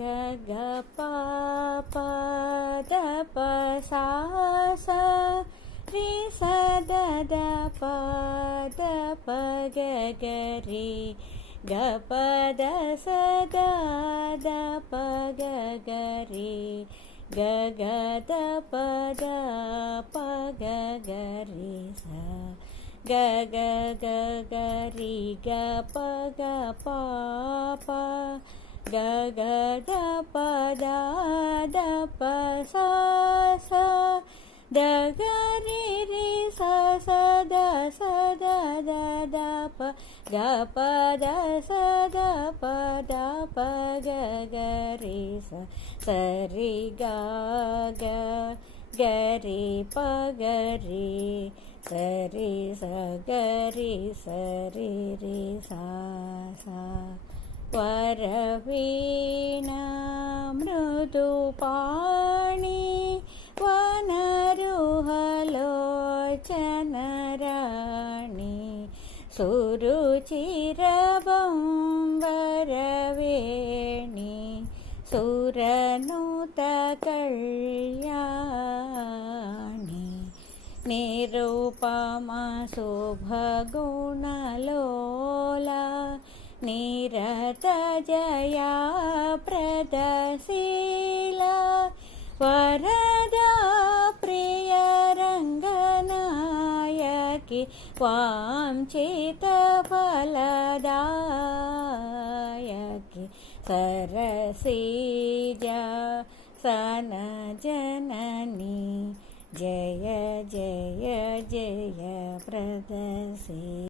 ग ग प प द प सा सा रि स द द प द प ग ग रि ग प द स द द प ग ग रि ग ग द प द प ग ग रि सा ग ग ग ग रि ग प ग प प ग ग द प द द प सा सा द ग रि रि सा सा द स द द द प ग प द स द प द प ग ग रि सा स रि ग ग ग रि प ग रि स रि स ग रि स रि रि सा सा वरवीणा मृदुपाणि वनरुहलोचनराणि सुरुचिरबंवरवेणि सुरनुतकल्याणि निरुपमा शुभगुणलोला निरत जया प्रदशीला वरदा प्रिय रंगनायकी वाञ्छित फलदायकी सरसीजा सनजननी जय जय जय प्रदसी।